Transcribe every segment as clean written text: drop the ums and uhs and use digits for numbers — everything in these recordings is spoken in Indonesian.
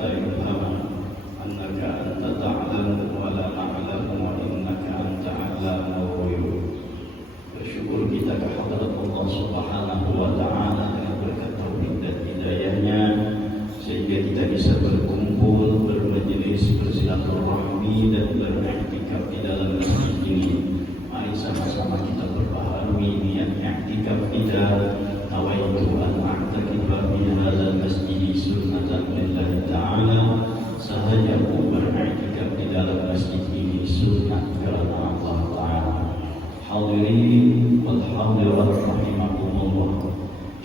لا يفهم أنك أنت تعلم ولا نعلم وإنك أنت علام الغيوب. Bersyukur kita kehadirat Allah Subhanahu wa Ta'ala dengan berkat taufik dan hidayahnya sehingga kita bisa berkumpul, bermajelis, bersilaturahmi dan beriktikaf di dalam masjid ini. Mari sama-sama kita berbaharui niat iktikaf kita. Nawaitu an a'takifa fi hadzal masjid sunnatan lillahi ta'ala. Sahaja beriktikaf di dalam masjid ini sunnah karena Allah Ta'ala. Hadirin wal hadirat rahimakumullah.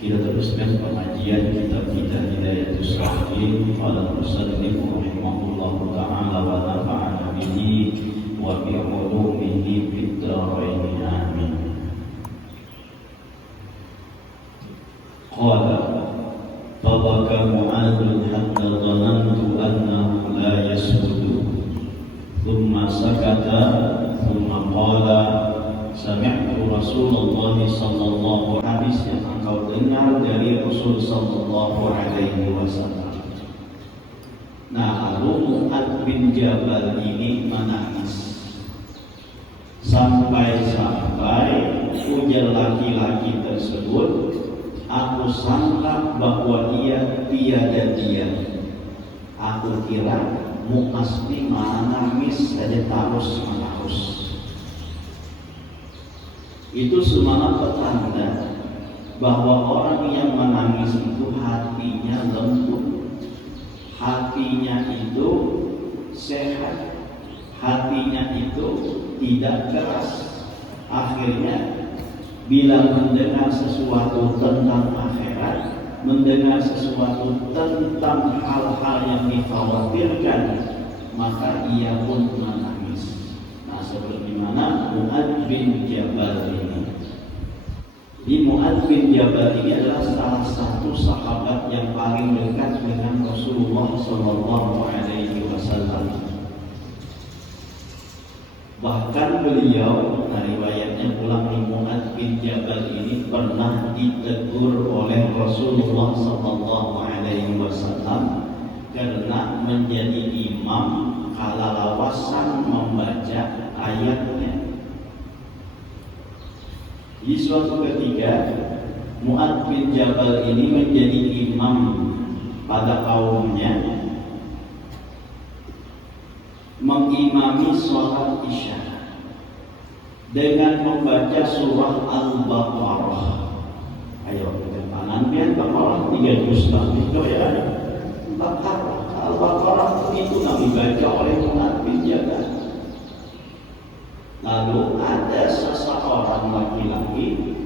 Kita teruskan pengajian kitab kita Hidayatus Shalihin. Qala musannif rahimahullah ta'ala wa nafa'ana bihi wa bi ulumihi fid dharain amin. Qala fabaka Mu'adz hatta dhanantu annahu la yasjudu thumma sakata thumma qala sami'tu Rasulullah sallallahu hadis yang engkau dengar dari Rasul sallallahu alaihi wasallam. Nah, lalu Mu'adz bin Jabal ini menangis sampai-sampai ujar laki-laki tersebut, aku sangka bahwa ia tiada diam. Aku kira Mu'adz ini menangis saja terus-menerus. Itu semua petanda bahwa orang yang menangis itu hatinya lembut, hatinya itu sehat, hatinya itu tidak keras. Akhirnya bila mendengar sesuatu tentang akhirat, mendengar sesuatu tentang hal-hal yang dikhawatirkan, maka ia pun menangis. Nah, seperti mana Mu'adz bin Jabal ini. Di Mu'adz bin Jabal ini adalah salah satu sahabat yang paling dekat dengan Rasulullah Sallallahu Alaihi Wasallam. Bahkan beliau, nah riwayatnya pulang di Mu'adz bin Jabal ini pernah ditegur oleh Rasulullah Sallallahu Alaihi Wasallam karena menjadi imam kalalawasan membaca ayatnya. Di suatu ketika Mu'adz bin Jabal ini menjadi imam pada kaumnya, mengimami sholat isya dengan membaca surah Al-Baqarah. Ayo kita panankan Baqarah 3 juz itu ya. Baqarah Al-Baqarah itu yang dibaca oleh Mu'adz bin Jabal. Lalu ada seseorang laki-laki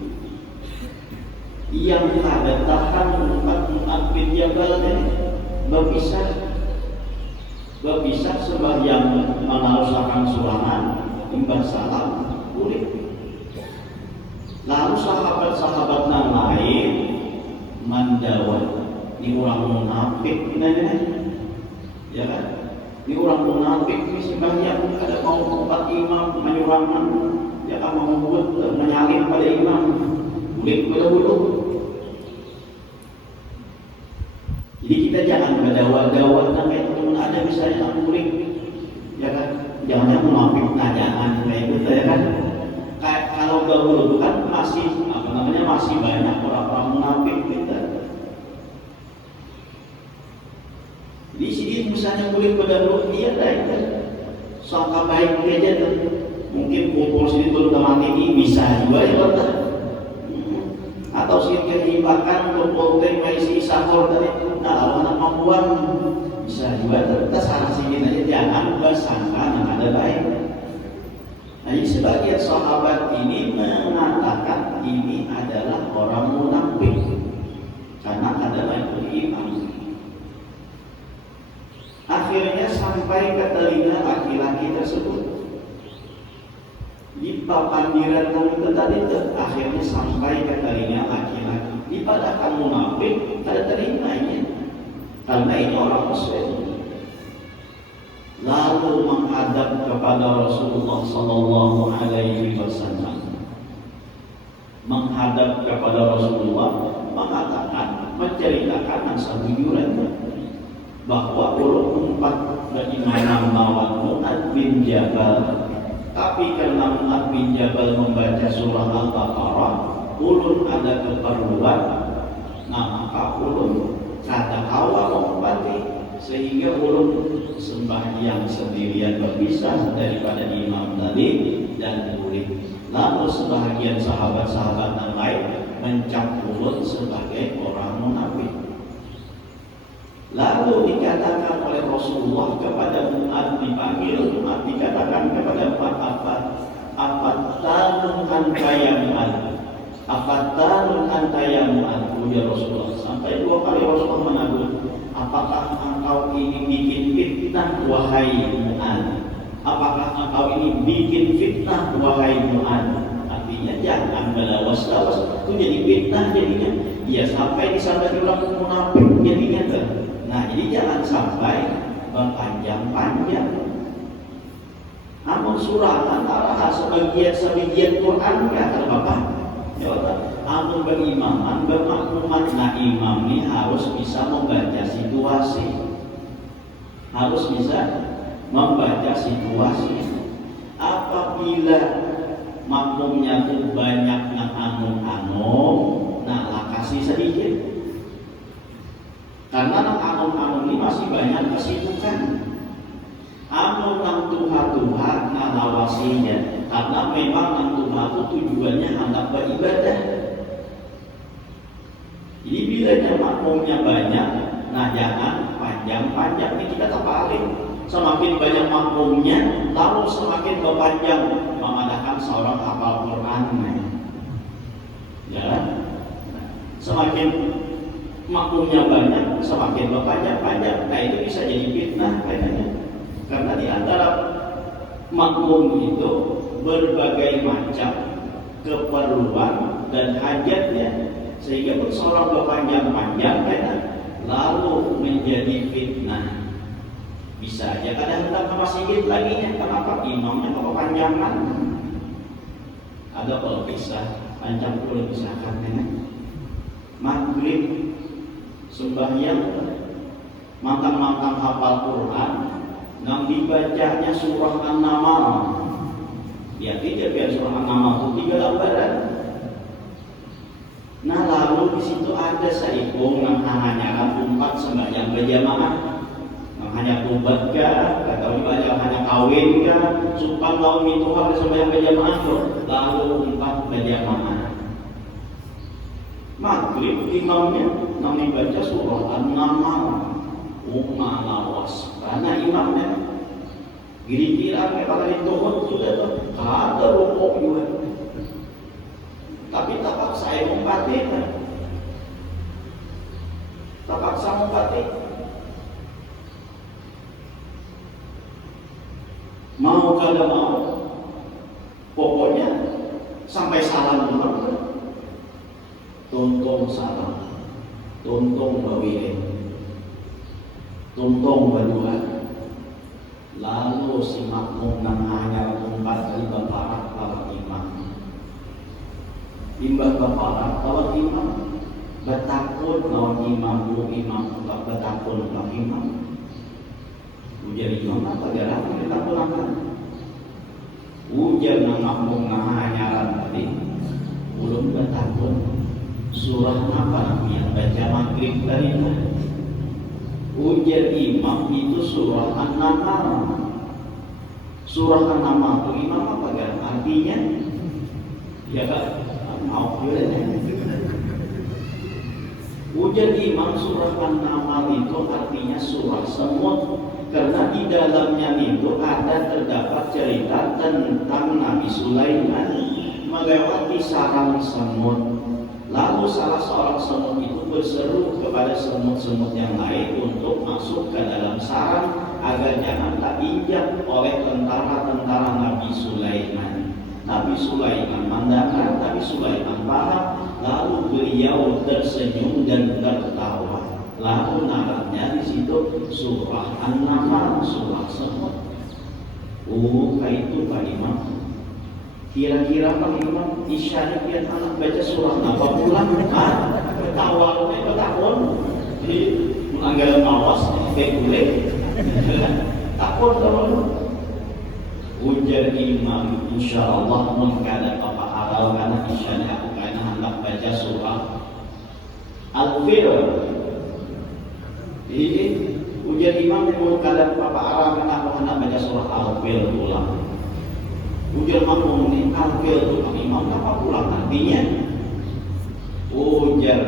yang ada tahan Mu'adz bin Jabal ini berpisah sebagian menarusakan surangan imbas salam boleh. Lalu sahabat-sahabat yang lain menjawab, ini orang munafik ya kan? Ini orang munafik ini sebagian ada mau tempat imam menyurangan, ya kan, mau membuat menyalin pada imam boleh dulu. Jadi kita jangan berdakwah-dakwah sampai teman ada misalnya tak boleh, ya kan? Jangan munafik, jangan kayak gitu ya kan? Kayak kalau dahulu itu kan masih masih banyak orang-orang munafik kita. Di sini misalnya boleh pada dia itu sangka baik aja tuh. Mungkin kumpul sini turun teman ini bisa juga ya kan? Atau sini kehibakan kumpul teh maisi sahur tadi. Nah, anak mampuan bisa juga terus sana sini aja jangan bersangka ada baik. Nah, jadi sebagian sahabat ini mengatakan ini adalah orang munafik karena adalah beriman. Akhirnya sampai ke telinga laki-laki tersebut. Di papandiran itu tadi akhirnya sampai ke telinga laki-laki. Dipadahkan munafik pada telinganya karena ini orang muslim. Lalu menghadap kepada Rasulullah Sallallahu Alaihi Wasallam, menghadap kepada Rasulullah mengatakan, menceritakan asal jujurannya bahwa Mu'adz bin Jabal. Tapi karena Mu'adz bin Jabal membaca surah Al-Baqarah, ulun ada keperluan, nah maka ulun kata awal mengobati, sehingga ulun sembahyang sendirian berpisah daripada imam tadi dan murid. Lalu sebahagian sahabat-sahabat yang lain mencap ulun sebagai orang munafik. Lalu dikatakan oleh Rasulullah kepada Mu'adz, dipanggil Mu'adz, dikatakan kepada Mu'adz, apa tanun anta ya Mu'adz, apa tanun anta ya Mu'adz, ujar Rasulullah. Sampai 2 kali Rasulullah menegur, apakah engkau ini bikin fitnah wahai Mu'adz? Apakah engkau ini bikin fitnah wahai Mu'adz? Artinya jangan berlawas-lawas, itu jadi fitnah jadinya. Ya sampai disangka orang munafik jadinya tuh. Nah, jadi jangan sampai berpanjang-panjang. Namun surah antara sebagian Quran kata Bapak. Namun berimaman, bermaklumat. Nah, imam ini harus bisa membaca situasi. Harus bisa membaca situasi. Apabila makmumnya itu banyak yang anung-anung, nah kasih sedikit. Karena nang anung-anung ini masih banyak kesibukan. Anung nang tuha-tuha ngalawasinya, karena memang nang tuha itu tujuannya hendak beribadah. Jadi bila makmumnya banyak, nah jangan panjang-panjang. Ini kita terbalik. Semakin banyak makmumnya, lalu semakin berpanjang mengadakan seorang hafal Quran. Ya, semakin makmumnya banyak, semakin berpanjang-panjang. Nah itu bisa jadi fitnah kayaknya. Karena di antara makmum itu berbagai macam keperluan dan hajatnya, sehingga pun seorang berpanjang-panjang kayaknya lalu menjadi fitnah. Bisa aja kadang-kadang masih lagi nya, kenapa imamnya kepanjangan? Ada kalau kisah panjang puluh misalkan maghrib sembahyang mantang-mantang hafal Quran, nang dibacanya surah An-Naml. Ya tidak biar surah An-Naml itu 3 lembaran. Nah lalu di situ ada saipung nang hanya 4 sembahyang berjamaah. Hanya tobat kah, atau dibaca hanya kawin kah, sumpah lawan itu harus sembahyang berjamaah lalu 4 berjamaah. Maghrib imamnya namanya baca surah An-Naml, lawas karena imamnya kira-kira kalau dituhut sudah tuh ada rukuk juga, tapi tak paksa mempatikan, tak paksa mempatikan. Mau kada mau, pokoknya sampai salam dulu, tuntung salam, tuntung bawilin, tuntung berdua, lalu si makmum nang hanya 4 kali baparat lawan imam, imbah baparat lawan imam, betakun lawan imam, imam betakun lawan imam. Ujar imam apa jalan kita pulang. Ujar nang makmum nang hanyaran tadi belum bertakun surah apa yang baca maghrib tadi. Ujar imam itu surah An-Naml. Surah An-Naml itu imam apa kan artinya? Ya kan mau ujar imam surah An-Naml itu artinya surah semut. Karena di dalamnya itu ada terdapat cerita tentang Nabi Sulaiman melewati sarang semut. Lalu salah seorang semut itu berseru kepada semut-semut yang lain untuk masuk ke dalam sarang agar jangan tak injak oleh tentara-tentara Nabi Sulaiman. Nabi Sulaiman mendengar, Nabi Sulaiman paham, lalu beliau tersenyum dan tertawa. Lalu naratnya di situ surah An-Naml, surah semut. Itu Pak Imam. Kira-kira Pak Imam isyariat anak baca surah apa pulang? Ketawa, takut. Jadi anggaran awas, kayak kulit. Takut kalau Ujar imam, insyaallah mun kada apa aral kana isyana aku kana hendak baca surah Al-Fil. Jadi ujar imam mun kada apa aral kana aku hendak baca surah Al-Fil ulang. Ujar makmum ni Al-Fil tu imam apa ulang artinya? Ujar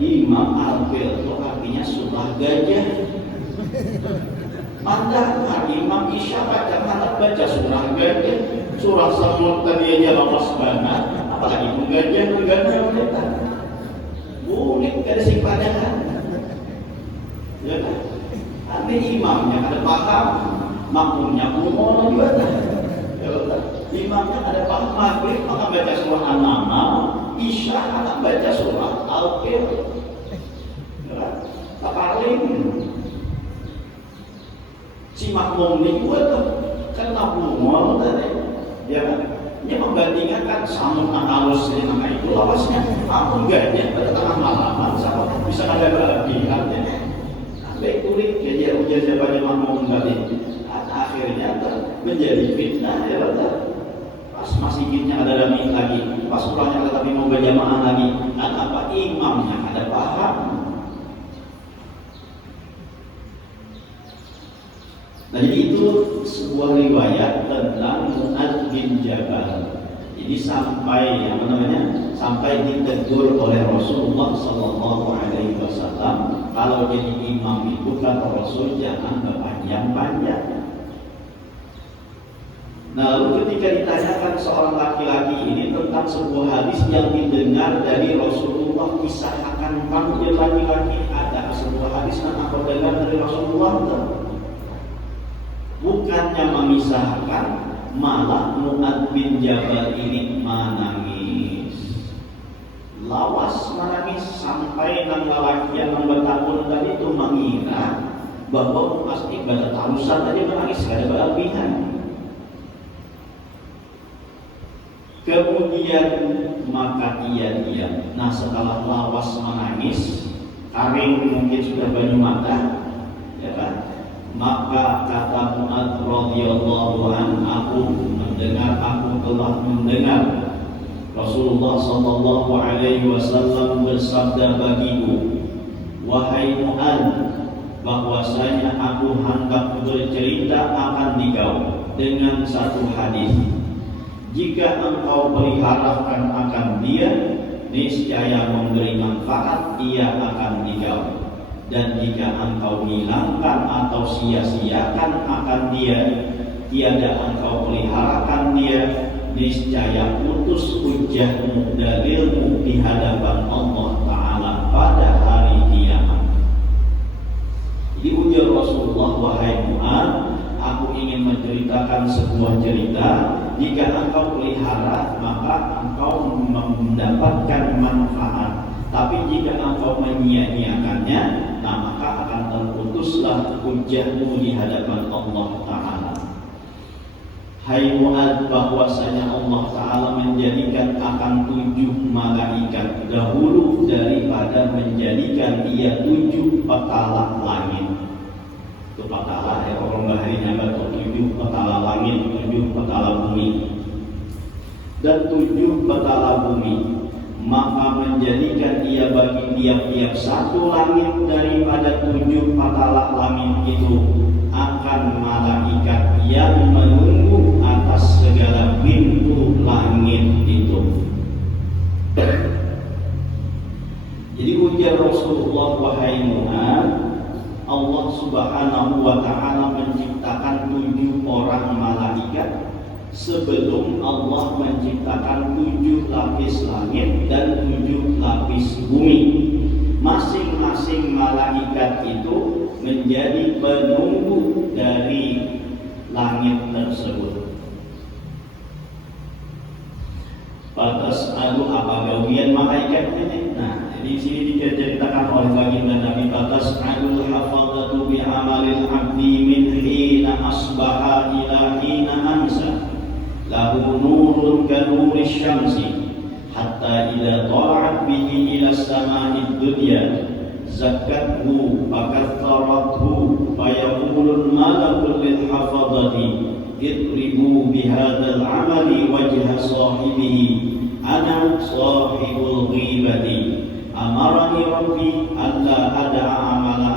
imam Al-Fil tu artinya surah gajah. Padahal imam isyarat jangan baca surah gajah, surah Samud tadi aja lepas banget, apalagi menggajah mereka. Boleh kada sing padahal. Ya kan? Tapi imamnya ada paham, makmumnya umur juga tak. Ya kan? Imamnya ada paham maghrib maka baca surah An-Naml, isya akan baca surah Al-Fil. Ya kan? Tak paling. Si makmum ini juga tuh karena umur tadi, ya kan? Dia membandingkan kan Samud halus ini nama itu lawasnya, makmum gajah pada tengah malaman, sama bisa ada kelebihan ya. Sampai kulit dia ujar siapa makmum tadi, akhirnya menjadi fitnah ya betul. Pas masih fitnya ada lagi, pas pulangnya tetapi mau berjamaah lagi, dan apa imamnya ada paham. Nah, jadi itu sebuah riwayat tentang Mu'adz bin Jabal. Jadi sampai sampai ditegur oleh Rasulullah Sallallahu Alaihi Wasallam, kalau jadi imam itu kata Rasul jangan berpanjang-panjang. Nah, lalu ketika ditanyakan seorang laki-laki ini tentang sebuah hadis yang didengar dari Rasulullah, kisah akan panggil laki-laki, ada sebuah hadis yang aku dengar dari Rasulullah. Bukannya memisahkan, malah Mu'adz bin Jabal ini menangis. Lawas menangis sampai nang lalaki yang bertahun tadi itu mengira bahwa pasti pada tarusan tadi menangis, ada berlebihan. Kemudian maka ia diam. Nah, setelah lawas menangis, taring mungkin sudah banyu mata, ya kan? Maka kata Mu'adz radhiyallahu anhu, aku telah mendengar Rasulullah sallallahu alaihi wasallam bersabda bagiku, wahai Mu'adz, bahwasanya aku hendak bercerita akan engkau dengan satu hadis. Jika engkau peliharakan akan dia, niscaya memberi manfaat ia akan engkau. Dan jika engkau hilangkan atau sia-siakan akan dia, tiada engkau peliharakan dia, niscaya putus hujahmu dalilmu di hadapan Allah Ta'ala pada hari kiamat. Jadi ujar Rasulullah, wahai Mu'adz, aku ingin menceritakan sebuah cerita. Jika engkau pelihara, maka engkau mendapatkan manfaat. Tapi jika engkau menyia-nyiakannya, nah maka akan terputuslah hujahmu di hadapan Allah Ta'ala. Hai Mu'adz, bahwasanya Allah Ta'ala menjadikan akan 7 malaikat dahulu daripada menjadikan ia 7 petala langit. Itu petala ya, orang baharinya betul 7 petala langit, 7 petala bumi dan 7 petala bumi. Maka menjadikan ia bagi tiap-tiap satu langit daripada 7 petala langit itu akan malaikat yang menunggu atas segala pintu langit itu. Jadi ujar Rasulullah, wahai Mu'adz, Allah Subhanahu wa Ta'ala menciptakan 7 orang malaikat sebelum Allah menciptakan 7 lapis langit dan 7 lapis bumi. Masing-masing malaikat itu menjadi penunggu dari langit tersebut. Batas adu apa gawian malaikat ini? Nah, di sini diceritakan oleh baginda Nabi, batas adu hafadatu bi amalil abdi min hina asbaha ila hina amsa. Lahu nurun ka nuri syamsi hatta idza tala'at bihi ila sama'id dunya zakathu fakatharathu fayaqulul malakul lil hafadati idribu bihadzal amali wajha sahibihi ana sahibul ghibati amarani rabbi alla ada'a amala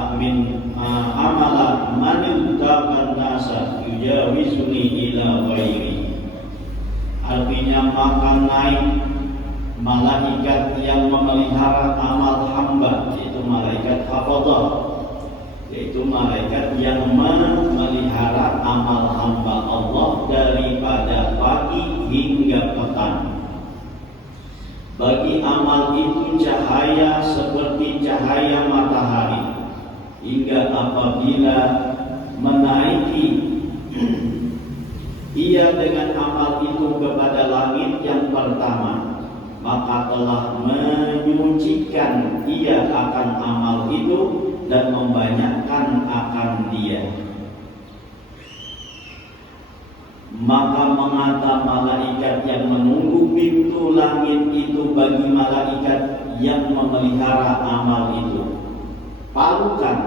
man iltaqan nasa yujawizuni ila ghairi. Artinya maka naik malaikat yang memelihara amal hamba, yaitu malaikat hafadzah, yaitu malaikat yang memelihara amal hamba Allah daripada pagi hingga petang. Bagi amal itu cahaya seperti cahaya matahari, hingga apabila menaiki ia dengan amal itu kepada langit yang pertama, maka telah menyucikan ia akan amal itu dan membanyakkan akan dia. Maka mengata malaikat yang menunggu pintu langit itu bagi malaikat yang memelihara amal itu, palukan,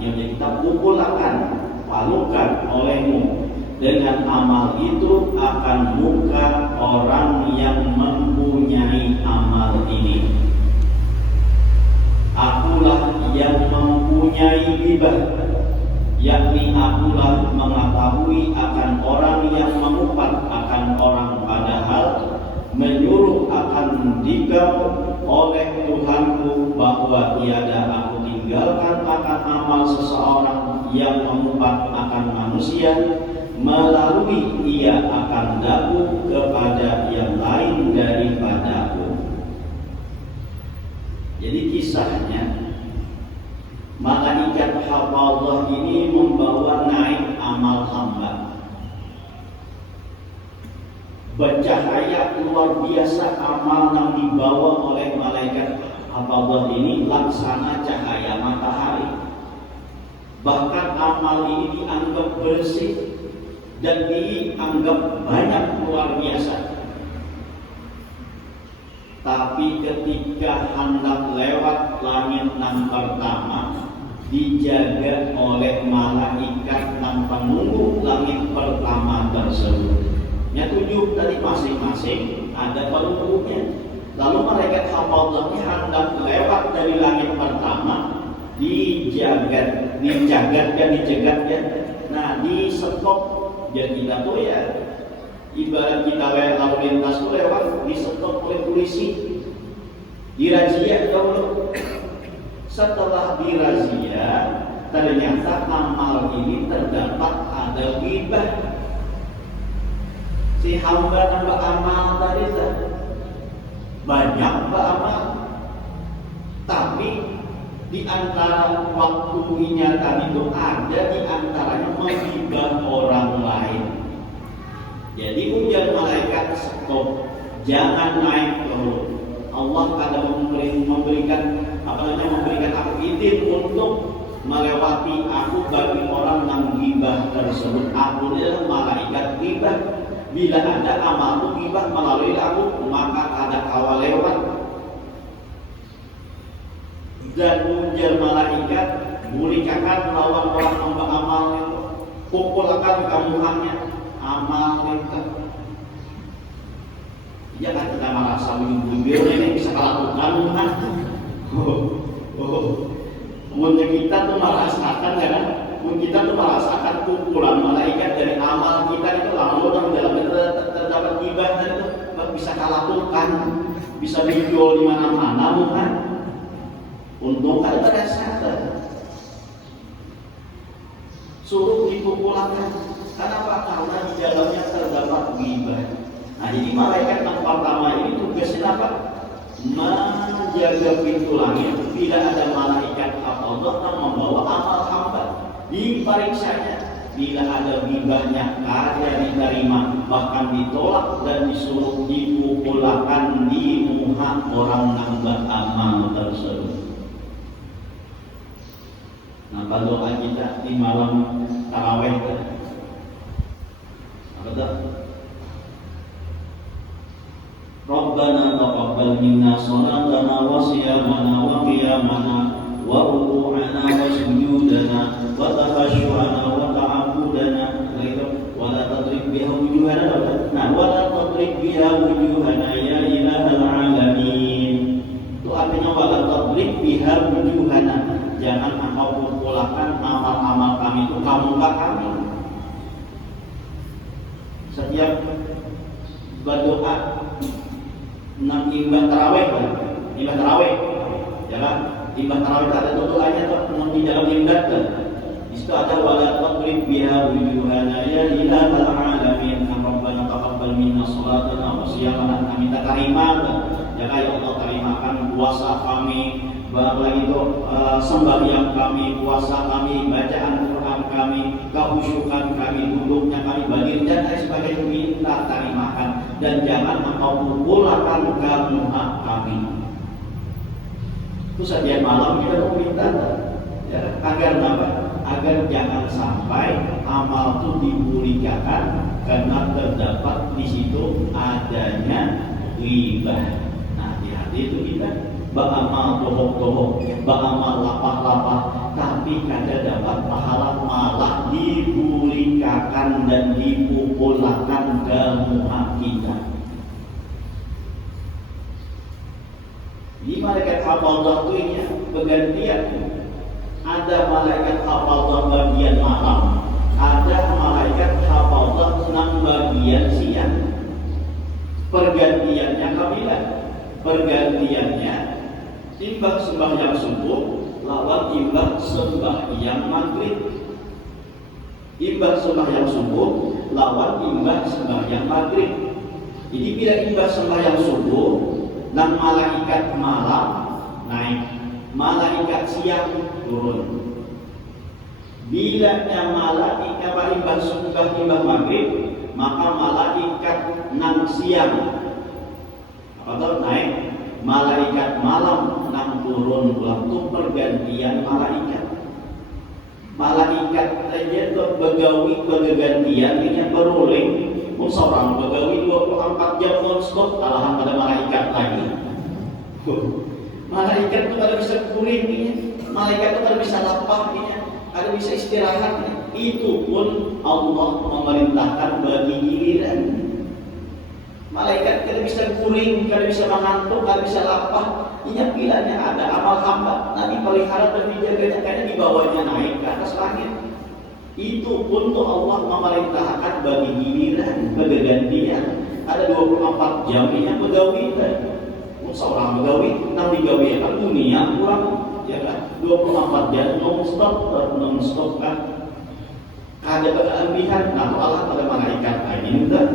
yang kita pukulkan, palukan olehmu dengan amal itu akan muka orang yang mempunyai amal ini. Akulah yang mempunyai ghibah, yakni akulah mengetahui akan orang yang mengumpat akan orang, padahal menyuruh akan dikau oleh Tuhanku bahwa tiada aku tinggalkan akan amal seseorang yang mengumpat akan manusia, melalui ia akan daku kepada yang lain daripadaku. Jadi kisahnya, malaikat hafadzah ini membawa naik amal hamba, bercahaya luar biasa amal yang dibawa oleh malaikat hafadzah ini laksana cahaya matahari. Bahkan amal ini dianggap bersih dan dianggap banyak luar biasa. Tapi ketika hendak lewat langit yang pertama, dijaga oleh malaikat yang penunggu langit pertama tersebut. Yang 7 tadi masing-masing ada penunggunya. Lalu malaikat hafadzahnya hendak lewat dari langit pertama, dijagat ya. Nah, di stop. Jadi kita tuh ya, ibarat kita lalu lintas tuh lewat, di stop oleh polisi, dirazia dulu. Setelah dirazia, ternyata amal ini terdapat ada ghibah. Si hamba nambah amal tadi banyak beramal, tapi di antara waktunya tadi itu ada di antaranya menghibah orang lain. Jadi ujar malaikat, stop, jangan naik dulu. Allah kadang memberikan aku izin untuk melewati aku bagi orang yang ghibah tersebut. Aku adalah malaikat ghibah. Bila ada amalku ghibah melalui aku, maka ada kawal lewat. Dan ujar malaikat, mulikakan melawan orang hamba amal itu, pukulkan kamuhannya amal itu. Jangan kita merasa menyindir ini bisa lakukan kan? Mungkin kita tuh merasakan kan? Kita tuh merasakan pukulan malaikat dari amal kita itu, lalu dalam terdapat ibadah itu bisa lakukan, bisa dijual di mana-mana bukan? Untung kan pada sadar, suruh dipukulkan. Kenapa? Karena di dalamnya terdapat ghibah. Nah, jadi malaikat yang pertama ini tugasnya apa? Menjaga pintu langit. Bila ada malaikat Allah yang membawa amal hamba, diperiksanya. Bila ada ghibahnya, kada diterima, bahkan ditolak dan disuruh dipukulkan di muka orang yang beramal tersebut. Nah, doa kita di malam tarawih apa tuh? Rabbana taqabbal minna salatana wa siyamana wa qiyamana wa ruku'ana wa sujudana wa takhashu'ana wa ta'abudana wa la maka kami setiap berdoa imbah tarawih, ya kan? Imbah tarawih ada tutulannya tuh di dalam imbah kan. Itu ada wala tadrib biha wujuhana ya ilahal alamin rabbana taqabbal minna salatana wa siyamana kami takarima ya kayak Allah terimakan puasa kami, apalagi itu sembahyang kami, puasa kami, bacaan Quran kami, kehusyukan kami, duduknya kami, bagi dan lain sebagainya minta terimakan dan jangan engkau pukulakan kemuha kami. Itu setiap malam kita meminta ya, agar apa? Agar jangan sampai amal itu dimuliakan karena terdapat di situ adanya ghibah. Nah, hati-hati itu kita beramal dohok-dohok, beramal lapah-lapah, tapi kada dapat pahala malah dimuliakan dan dipukulakan damuha kita. Di malaikat hafadzah itu ini bergantian. Ada malaikat hafadzah bagian malam, ada malaikat hafadzah bagian siang. Pergantiannya kabilah. Pergantiannya timbang sembahyang subuh lawan timbang sembahyang maghrib. Timbang sembahyang subuh lawan timbang sembahyang maghrib. Jadi bila timbang sembahyang subuh dan malaikat malam naik, malaikat siang turun. Bila malaikat imbah subuh imbah maghrib, maka malaikat nang siang atau naik, malaikat malam nang turun. Waktu pergantian malaikat. Malaikat aja tuh begawi bergantian ini beruling. Seorang begawi 24 jam non-stop, alahan pada malaikat lagi. Malaikat itu kada bisa kuring ini, malaikat itu kada bisa lapar ini, kada bisa istirahat ini. Itu pun Allah memerintahkan bagi giliran. Malaikat kada bisa kuring, kada bisa mengantuk, kada bisa lapar. Ini bilanya ada amal hamba, nanti pelihara dan dijaganya karena dibawanya naik ke atas langit. Itu pun tuh Allah memerintahkan bagi giliran, bergantian. Ada 24 jam yang begawi kan. Seorang begawi, nanti gawi kan dunia kurang, ya kan? 24 jam non-stop kan. Ada kelebihan, nah Allah pada malaikat ini enggak.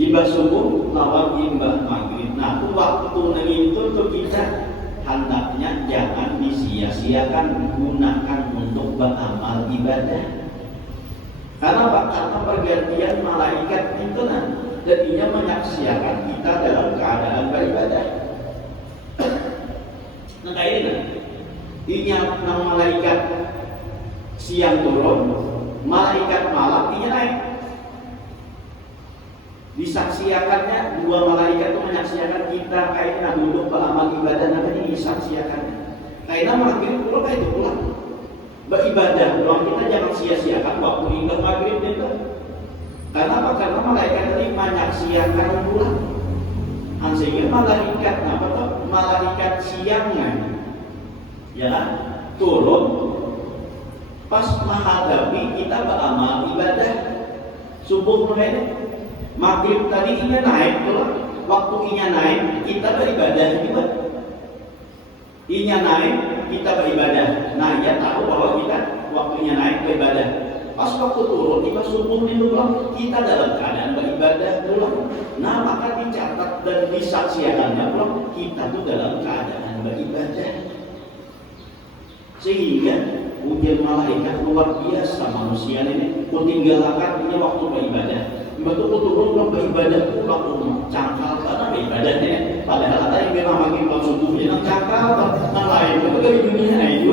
Imbah subuh lawan imbah maghrib. Nah, waktu itu tuh kita hendaknya jangan disia-siakan, gunakan untuk beramal ibadah. Karena pergantian malaikat itu jadinya menyaksikan kita dalam keadaan beribadah. Nah kayak ini, ini nang malaikat siang turun, malaikat malam ini naik. Disaksiakannya dua malaikat itu menyaksikan kita kayak duduk beramal ibadah namanya disaksiakan. Kayak maghrib pulang kayak itu pulang beribadah pulang, kita jangan sia-siakan waktu hingga maghrib itu. Karena apa? Karena malaikat tadi menyaksiakan pulang. Sehingga malaikat apa tuh? Malaikat siangnya ya turun pas menghadapi kita beramal ibadah. Subuh mulai maghrib tadi ini naik tuh, waktu inya naik kita beribadah juga. Inya naik kita beribadah. Nah dia tahu bahwa kita waktunya naik beribadah. Pas waktu turun kita subuh itu pulang, kita dalam keadaan beribadah pulang. Nah maka dicatat dan disaksikannya pulang kita tuh dalam keadaan beribadah. Sehingga ujian malaikat luar biasa manusia ini meninggalkan ini waktu beribadah. Betul turun beribadah pulang cangkal karena beribadahnya. Padahal ada yang memang lagi pulang subuhnya cangkal, nah lain itu dari dunia itu.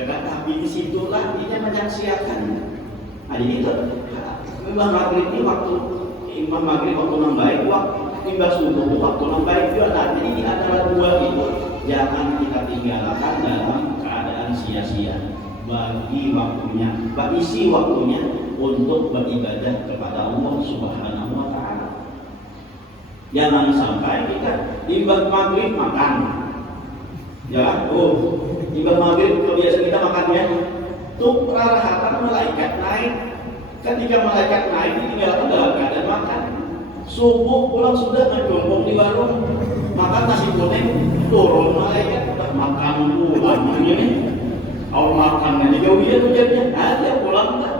Dan tapi disitulah dia menyaksikan. Nah jadi itu Imam Maghrib ini waktu Imam Maghrib waktu yang baik, waktu imbas subuh waktu yang baik juga. Nah jadi di antara dua itu jangan kita tinggalkan dalam keadaan sia-sia. Bagi waktunya, isi waktunya untuk beribadah kepada Allah Subhanahu wa Ta'ala. Jangan sampai kita ibadah maghrib makan, ya, Tiba maghrib kebiasaan kita makannya tuh perarahatan malaikat naik. Ketika malaikat naik ditinggalkan dalam keadaan makan. Subuh pulang sudah ngejongkok di warung makan nasi kuning, turun malaikat udah makan pulang ini. Awal makan jauh dia hujannya ada pulang tak.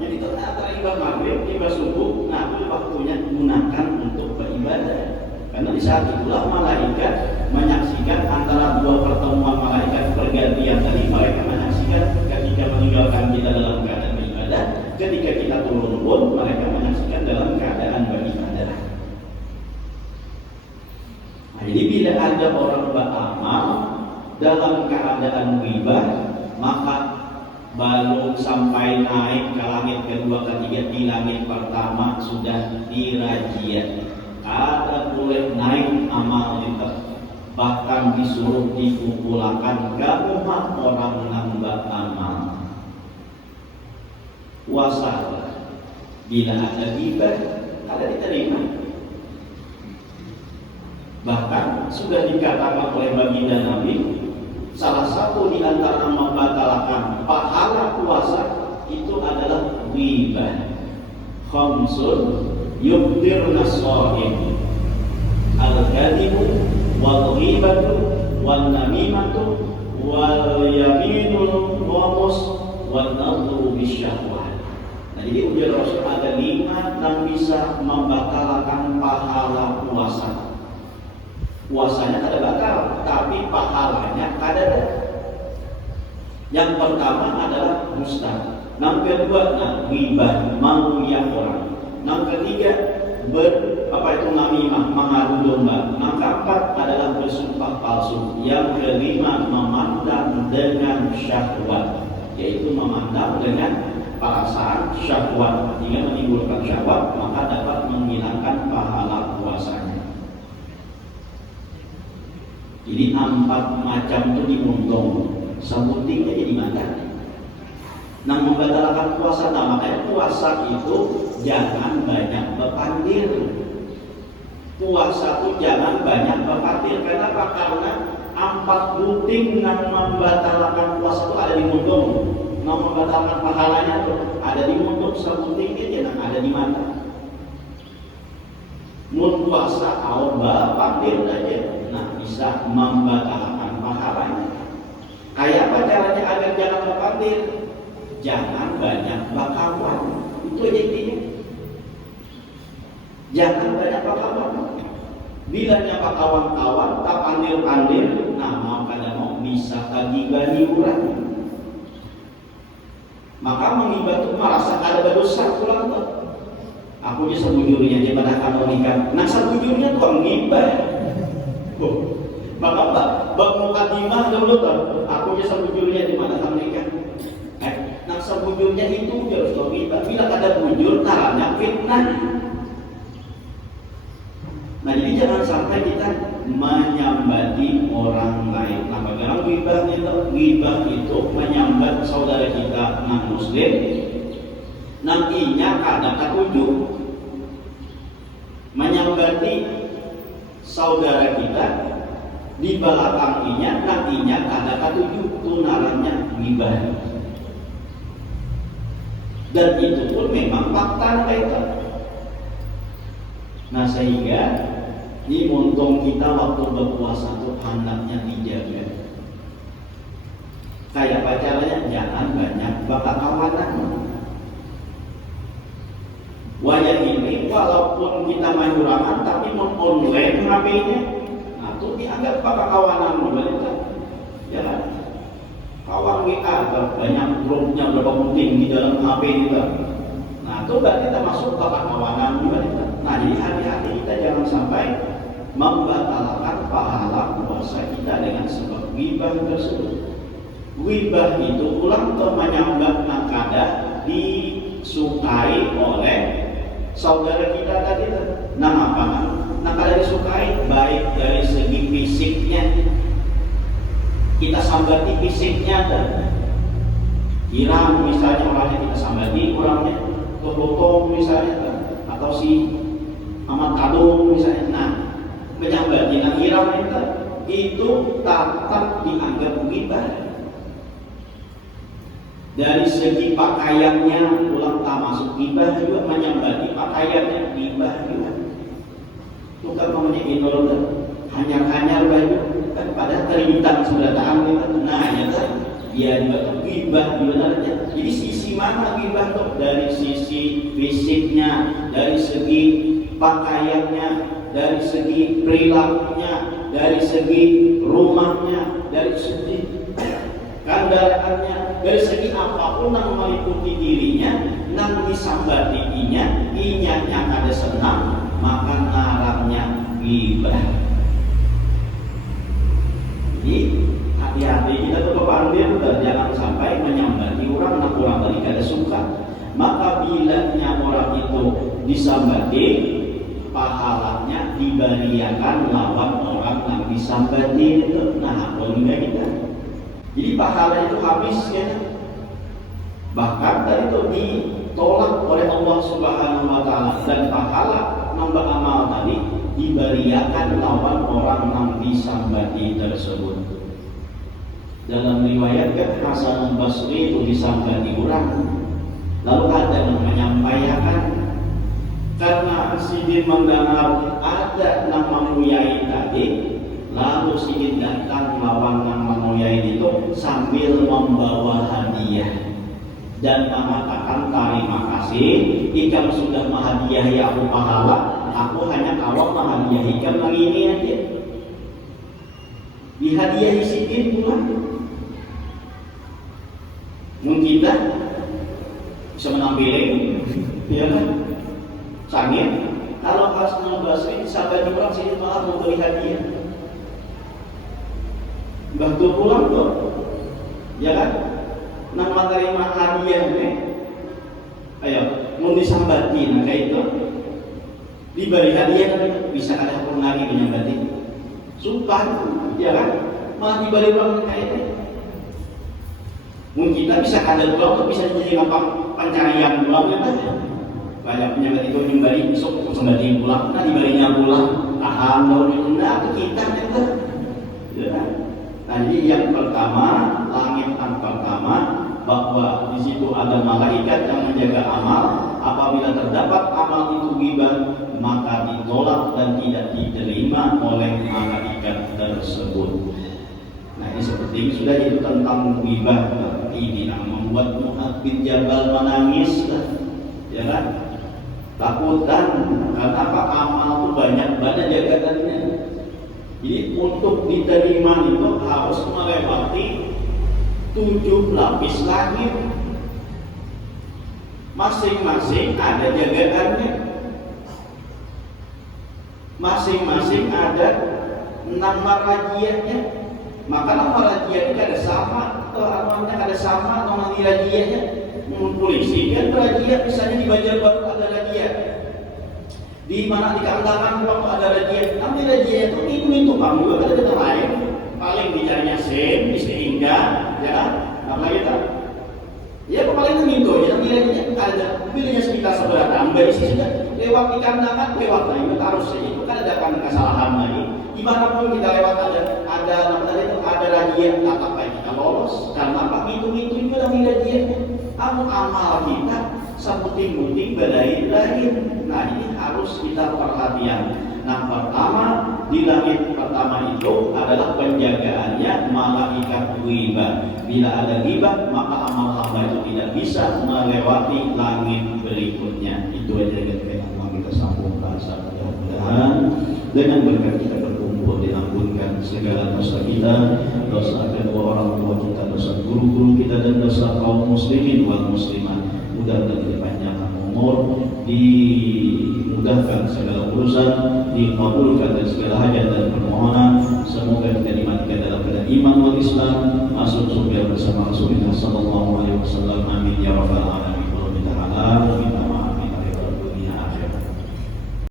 Jadi itu antara ibadah maghrib, ibadah subuh, nah itu waktunya gunakan untuk beribadah. Karena di saat itulah malaikat menyaksikan antara dua pertemuan malaikat pergantian tadi. Mereka menyaksikan ketika meninggalkan kita dalam keadaan beribadah, ketika kita turun pun mereka menyaksikan dalam keadaan beribadah. Nah, jadi bila ada orang beramal dalam keadaan ghibah, maka baru sampai naik ke langit kedua, ketiga, di langit pertama sudah dirajia. Ada boleh naik amal kita, bahkan disuruh dikumpulkan ke rumah orang nambah amal. Puasa bila ada ghibah ada diterima. Bahkan sudah dikatakan oleh baginda Nabi, salah satu di antara membatalkan pahala puasa itu adalah ghibah. Khamsun yubtirna shaim, al-kadhibu wal ghibatu wan namimatu wal yaminul ghamus wan nadhru bisyahwah. Nah, jadi ujar Rasul ada 5 yang bisa membatalkan pahala puasa. Puasanya kada batal, tapi pahalanya kada ada. Yang pertama adalah dusta. Yang kedua, ghibah, menguyak orang. Yang ketiga, namimah, mengadu domba. Yang keempat adalah bersumpah palsu. Yang kelima, memandang dengan syahwat, yaitu memandang dengan perasaan syahwat. Jika menimbulkan syahwat, maka dapat menghilangkan pahala puasanya. Jadi 4 macam itu diuntung, sebutingnya jadi mata. Nah, membatalkan puasa, nah makanya puasa itu jangan banyak berpandir. Puasa itu jangan banyak berpandir. Kenapa? Karena 4 buting yang membatalkan puasa itu ada di muntung. Nah, membatalkan pahalanya itu ada di muntung, sebutingnya jangan ada di mata. Mun puasa awal berpandir aja, nah bisa membatalkan pahalanya. Kayak apa caranya agar jangan berpandir? Jangan banyak berkawan. Itu aja intinya. Jangan banyak berkawan. Bila nyapa kawan-kawan tak pandir-pandir, nah mau kada mau bisa kagibani urang. Maka mengibat itu merasa ada dosa pulang tuh. Aku aja sebujurnya aja pada kamu nikah. Nah sebujurnya tuh ngibah. Maka bak mukadimah dulu tuh. Aku aja sebujurnya di mana kamu nikah. Nah sebujurnya itu harus ngibah. Bila ada bujur, caranya fitnah. Nah jadi jangan sampai kita menyambati orang lain. Nah bagaimana ghibah itu menyambat saudara kita non muslim. Nantinya kada ketujuh menyambati saudara kita di belakangnya, nantinya kada ketujuh tunarannya ghibah. Dan itu pun memang fakta itu. Nah sehingga ini untung kita waktu berpuasa itu hendaknya dijaga. Kayak pacarnya jangan banyak bakal kawanan. Wayang ini walaupun kita main urangan tapi online HP-nya, nah itu dianggap bakal kawanan juga. Ya, kawan WA banyak grupnya berapa penting di dalam HP kita. Nah itu berarti kita masuk bakal kawanan juga. Nah jadi hati-hati kita jangan sampai membatalkan pahala puasa kita dengan sebab ghibah tersebut. Ghibah itu ulang ke menyambat nakada disukai oleh saudara kita tadi. Nah apa? Nakada disukai baik dari segi fisiknya, kita sambati fisiknya dan Iram misalnya orangnya kita sambati orangnya, Totong misalnya atau si Ahmad Kadung misalnya. Nah menyambati Iram itu tetap dianggap ghibah. Dari segi pakaiannya pulang tak masuk gibah juga, menyambati pakaiannya gibah juga. Itu kan namanya idol, hanyar-hanyar baju kan pada kerintan sudah tak ambil. Nah ya kan, dia juga gibah juga. Jadi sisi mana gibah tuh? Dari sisi fisiknya, dari segi pakaiannya, dari segi perilakunya, dari segi rumahnya, dari segi kendaraannya, dari segi apapun yang meliputi dirinya, nang disambatinya, inyanya kada senang, maka ngarannya gibah. Jadi hati-hati kita tetap ambil, jangan sampai menyambati orang yang orang tadi kada suka. Maka bilanya orang itu disambati, pahalanya diberiakan lawan orang yang disambati itu. Nah, apa juga kita? Jadi pahala itu habis ya. Bahkan tadi itu ditolak oleh Allah Subhanahu wa taala, dan pahala nambah amal tadi diberiakan lawan orang yang disambati tersebut. Dalam riwayat kan Hasan Basri itu disambati orang, lalu ada yang menyampaikan karena Sidin mendengar ada nama Muyai tadi, lalu Sidin datang lawan nama Muyai itu sambil membawa hadiah dan mengatakan terima kasih, ikam sudah menghadiahi aku pahala, aku hanya kawat menghadiahi ikam hari ini aja. Dihadiahi Sidin pula. Mungkin kita bisa menampilkan, ya kan? Sangit. Kalau Hasan Basri sahabat orang sini malah mau beri hadiah, bantu pulang tuh, ya kan? Nama terima hadiah nih, ayo mau disambati, nah kayak itu diberi hadiah kan bisa ada pun lagi menyambati, sumpah, ya kan? Malah diberi uang kayak itu. Mungkin kita bisa ada pulang tuh bisa jadi apa pencarian pulang ya kan? Banyak penyambati itu nyembari besok sembati pulang, nah diberinya pulang, alhamdulillah kita kan, ya kan? Nah jadi yang pertama, langit yang pertama, bahwa di situ ada malaikat yang menjaga amal. Apabila terdapat amal itu ghibah, maka ditolak dan tidak diterima oleh malaikat tersebut. Nah ini seperti ini sudah itu tentang ghibah. Ini yang membuat Mu'adz bin Jabal menangis, ya kan? Takutan karena apa? Amal itu banyak jagaannya. Jadi untuk diterima itu harus melewati 7 lapis langit. Masing-masing ada jagaannya. Masing-masing ada nama rajianya. Maka nama rajianya kada sama, atau amalnya kada sama nama rajianya. Polisi kan razia, misalnya di Banjarbaru ada razia, di mana di Kandangan waktu ada razia, nanti razia itu kamu juga ada tempat lain, paling dicarinya SIM, istiqingga, ya, apa kita? Ya paling itu ya, nanti razia ada, pilihnya sekitar seberapa, ambil isi sudah lewat di Kandangan, lewat lagi, kita harus itu kan ada kesalahan lagi. Dimanapun kita lewat ada namanya itu ada razia, tak apa kita lolos, karena apa? Itu juga nanti rajianya. Amal kita sebuting-buting lain. Nah ini harus kita perhatian. Nah pertama di langit pertama itu adalah penjagaannya malaikat ghibah. Bila ada ghibah maka amal hamba itu tidak bisa melewati langit berikutnya. Itu aja yang kita sambungkan saat mudah-mudahan dengan berkat kita berkumpul diampunkan segala dosa kita, dosa kedua orang tua kita, dosa guru-guru kita, dan dosa kaum muslimin wal muslimat. Mudah-mudahan dipanjangkan umur, dimudahkan segala urusan, dikabulkan dari segala hajat dan permohonan. Semoga kita dimatikan dalam keadaan iman wal Islam, masuk surga bersama Rasulullah sallallahu